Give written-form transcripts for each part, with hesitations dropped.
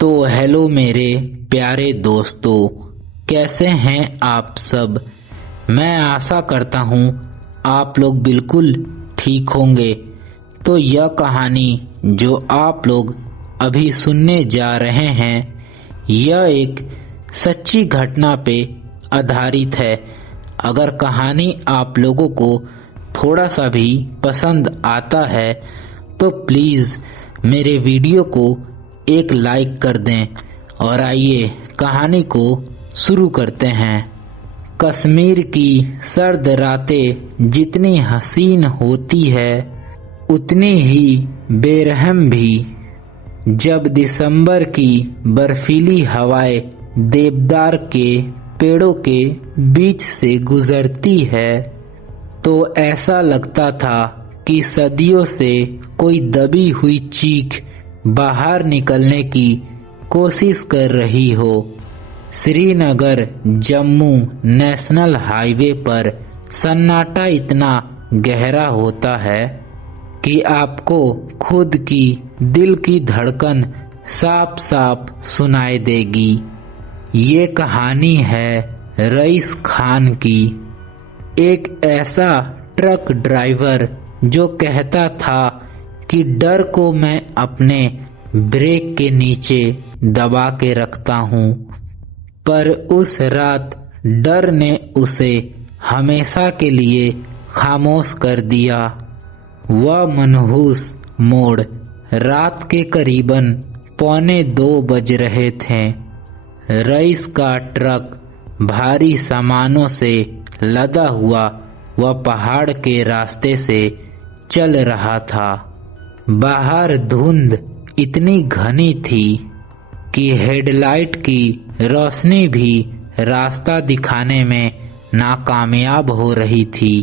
तो हेलो मेरे प्यारे दोस्तों, कैसे हैं आप सब। मैं आशा करता हूँ आप लोग बिल्कुल ठीक होंगे। तो यह कहानी जो आप लोग अभी सुनने जा रहे हैं, यह एक सच्ची घटना पे आधारित है। अगर कहानी आप लोगों को थोड़ा सा भी पसंद आता है तो प्लीज़ मेरे वीडियो को एक लाइक कर दें और आइए कहानी को शुरू करते हैं। कश्मीर की सर्द रातें जितनी हसीन होती है उतनी ही बेरहम भी। जब दिसंबर की बर्फीली हवाएं देवदार के पेड़ों के बीच से गुजरती है तो ऐसा लगता था कि सदियों से कोई दबी हुई चीख बाहर निकलने की कोशिश कर रही हो। श्रीनगर जम्मू नेशनल हाईवे पर सन्नाटा इतना गहरा होता है कि आपको खुद की दिल की धड़कन साफ साफ सुनाई देगी। ये कहानी है रईस खान की, एक ऐसा ट्रक ड्राइवर जो कहता था कि डर को मैं अपने ब्रेक के नीचे दबा के रखता हूँ, पर उस रात डर ने उसे हमेशा के लिए खामोश कर दिया। वह मनहूस मोड़ रात के करीबन 1:45 बज रहे थे। रईस का ट्रक भारी सामानों से लदा हुआ वह पहाड़ के रास्ते से चल रहा था। बाहर धुंध इतनी घनी थी कि हेडलाइट की रोशनी भी रास्ता दिखाने में नाकामयाब हो रही थी।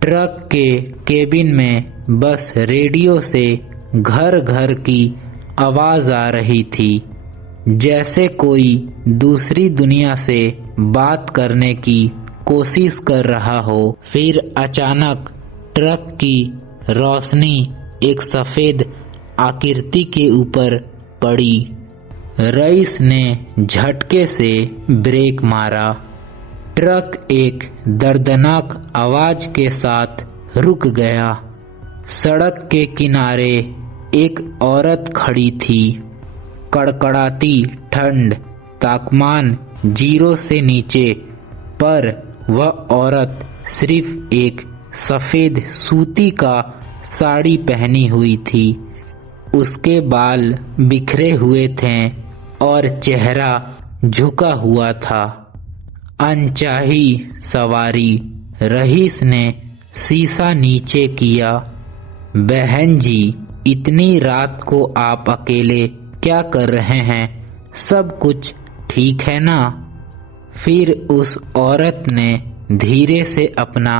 ट्रक के केबिन में बस रेडियो से घर घर की आवाज आ रही थी, जैसे कोई दूसरी दुनिया से बात करने की कोशिश कर रहा हो। फिर अचानक ट्रक की रोशनी एक सफेद आकृति के ऊपर पड़ी। रईस ने झटके से ब्रेक मारा। ट्रक एक दर्दनाक आवाज के साथ रुक गया। सड़क के किनारे एक औरत खड़ी थी। कड़कड़ाती ठंड, तापमान 0 से नीचे, पर वह औरत सिर्फ एक सफेद सूती का साड़ी पहनी हुई थी। उसके बाल बिखरे हुए थे और चेहरा झुका हुआ था। अनचाही सवारी। रईस ने शीशा नीचे किया। बहन जी, इतनी रात को आप अकेले क्या कर रहे हैं? सब कुछ ठीक है ना? फिर उस औरत ने धीरे से अपना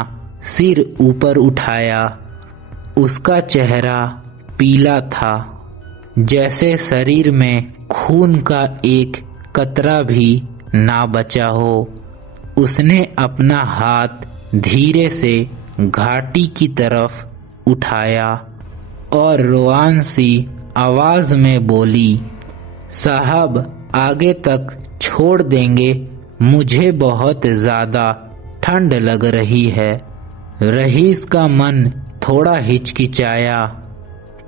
सिर ऊपर उठाया। उसका चेहरा पीला था, जैसे शरीर में खून का एक कतरा भी ना बचा हो। उसने अपना हाथ धीरे से घाटी की तरफ उठाया और रोआन सी आवाज में बोली, साहब आगे तक छोड़ देंगे, मुझे बहुत ज्यादा ठंड लग रही है। रईस का मन थोड़ा हिचकिचाया,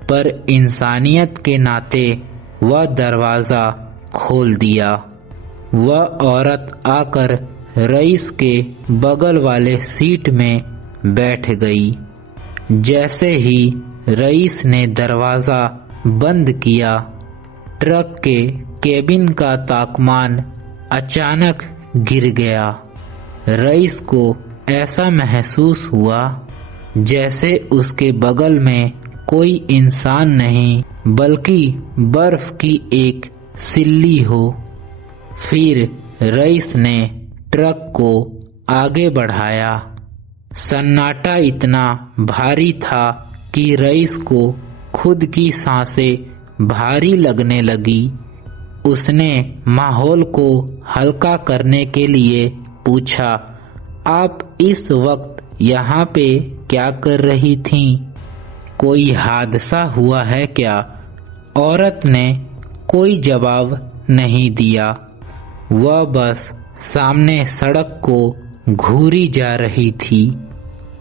पर इंसानियत के नाते वह दरवाजा खोल दिया। वह औरत आकर रईस के बगल वाले सीट में बैठ गई। जैसे ही रईस ने दरवाजा बंद किया, ट्रक के केबिन का तापमान अचानक गिर गया। रईस को ऐसा महसूस हुआ जैसे उसके बगल में कोई इंसान नहीं बल्कि बर्फ की एक सिल्ली हो। फिर रईस ने ट्रक को आगे बढ़ाया। सन्नाटा इतना भारी था कि रईस को खुद की सांसें भारी लगने लगी। उसने माहौल को हल्का करने के लिए पूछा, आप इस वक्त यहाँ पे क्या कर रही थीं? कोई हादसा हुआ है क्या? औरत ने कोई जवाब नहीं दिया। वह बस सामने सड़क को घूरी जा रही थी।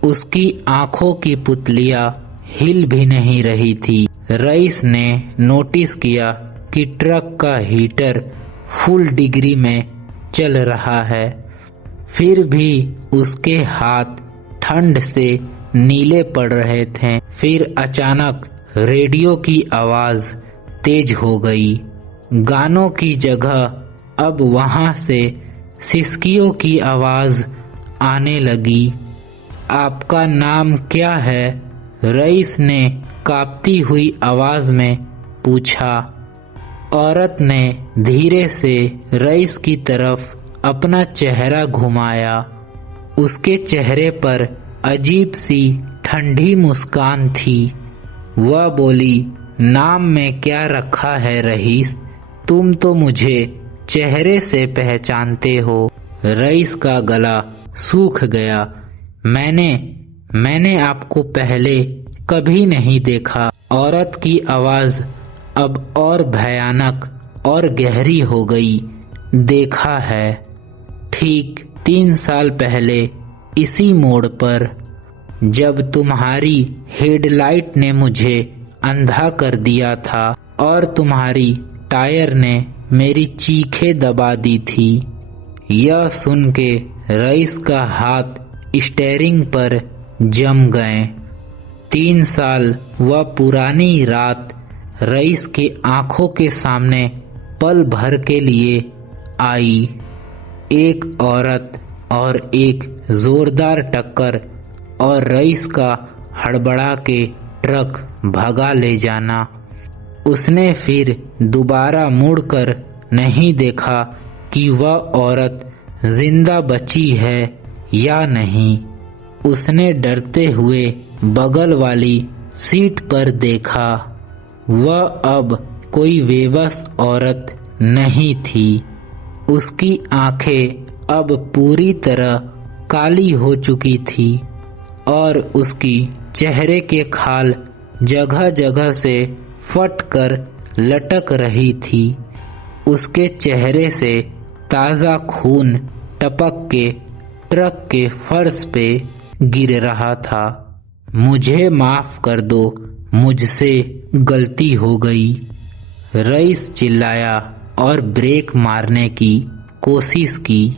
उसकी आंखों की पुतलियां हिल भी नहीं रही थी। रईस ने नोटिस किया कि ट्रक का हीटर फुल डिग्री में चल रहा है, फिर भी उसके हाथ ठंड से नीले पड़ रहे थे। फिर अचानक रेडियो की आवाज तेज हो गई। गानों की जगह अब वहां से सिसकियों की आवाज आने लगी। आपका नाम क्या है? रईस ने कांपती हुई आवाज में पूछा। औरत ने धीरे से रईस की तरफ अपना चेहरा घुमाया। उसके चेहरे पर अजीब सी ठंडी मुस्कान थी। वह बोली, नाम में क्या रखा है रईस? तुम तो मुझे चेहरे से पहचानते हो। रईस का गला सूख गया। मैंने आपको पहले कभी नहीं देखा। औरत की आवाज अब और भयानक और गहरी हो गई। देखा है, ठीक 3 साल पहले इसी मोड़ पर, जब तुम्हारी हेडलाइट ने मुझे अंधा कर दिया था और तुम्हारी टायर ने मेरी चीखें दबा दी थी। यह सुन के रईस का हाथ स्टीयरिंग पर जम गए। 3 साल वह पुरानी रात रईस की आंखों के सामने पल भर के लिए आई। एक औरत और एक जोरदार टक्कर और रईस का हड़बड़ा के ट्रक भगा ले जाना। उसने फिर दोबारा मुड़कर नहीं देखा कि वह औरत जिंदा बची है या नहीं। उसने डरते हुए बगल वाली सीट पर देखा। वह अब कोई बेबस औरत नहीं थी। उसकी आंखें अब पूरी तरह काली हो चुकी थी और उसकी चेहरे के खाल जगह जगह से फट कर लटक रही थी। उसके चेहरे से ताज़ा खून टपक के ट्रक के फर्श पे गिर रहा था। मुझे माफ कर दो, मुझसे गलती हो गई। रईस चिल्लाया और ब्रेक मारने की कोशिश की,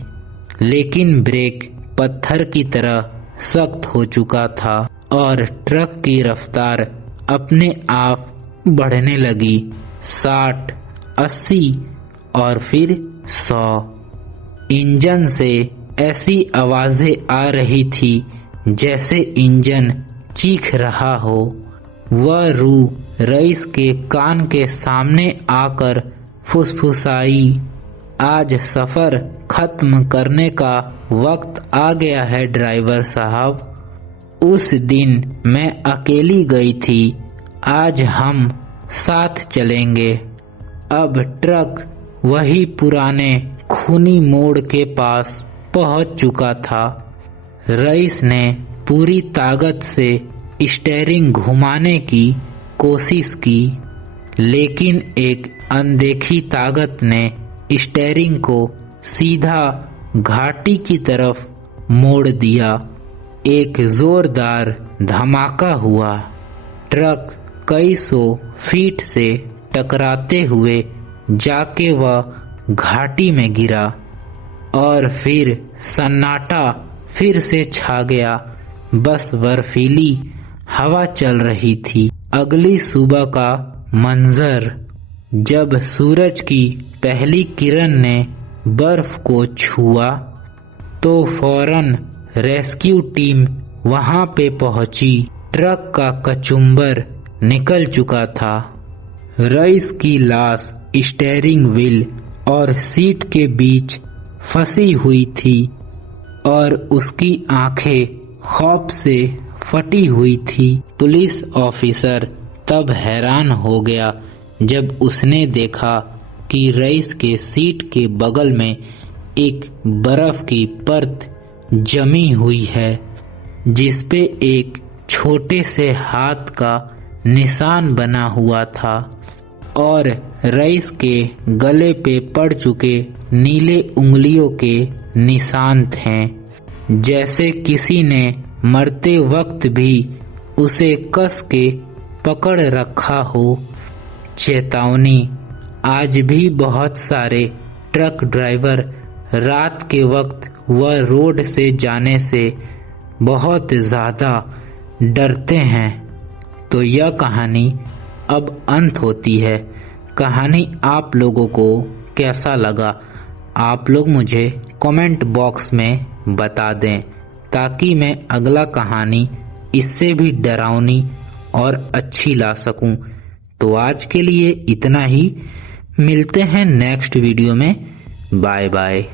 लेकिन ब्रेक पत्थर की तरह सख्त हो चुका था और ट्रक की रफ्तार अपने आप बढ़ने लगी। 60, 80 और फिर 100। इंजन से ऐसी आवाजें आ रही थी जैसे इंजन चीख रहा हो। वह रूह रईस के कान के सामने आकर फुसफुसाई, आज सफर खत्म करने का वक्त आ गया है ड्राइवर साहब। उस दिन मैं अकेली गई थी, आज हम साथ चलेंगे। अब ट्रक वही पुराने खूनी मोड़ के पास पहुंच चुका था। रईस ने पूरी ताकत से स्टीयरिंग घुमाने की कोशिश की, लेकिन एक अनदेखी ताकत ने स्टीयरिंग को सीधा घाटी की तरफ मोड़ दिया। एक जोरदार धमाका हुआ। ट्रक कई 100 फीट से टकराते हुए जाके वह घाटी में गिरा और फिर सन्नाटा फिर से छा गया। बस बर्फीली हवा चल रही थी। अगली सुबह का मंजर, जब सूरज की पहली किरण ने बर्फ को छुआ तो फौरन रेस्क्यू टीम वहां पे पहुंची। ट्रक का कचुम्बर निकल चुका था। रईस की लाश स्टीयरिंग व्हील और सीट के बीच फंसी हुई थी और उसकी आंखें खौफ से फटी हुई थी। पुलिस ऑफिसर तब हैरान हो गया जब उसने देखा कि रईस के सीट के बगल में एक बर्फ की परत जमी हुई है, जिसपे एक छोटे से हाथ का निशान बना हुआ था और रईस के गले पे पड़ चुके नीले उंगलियों के निशान थे, जैसे किसी ने मरते वक्त भी उसे कस के पकड़ रखा हो। चेतावनी, आज भी बहुत सारे ट्रक ड्राइवर रात के वक्त व रोड से जाने से बहुत ज़्यादा डरते हैं। तो यह कहानी अब अंत होती है। कहानी आप लोगों को कैसा लगा, आप लोग मुझे कमेंट बॉक्स में बता दें, ताकि मैं अगला कहानी इससे भी डरावनी और अच्छी ला सकूं। तो आज के लिए इतना ही, मिलते हैं नेक्स्ट वीडियो में। Bye bye.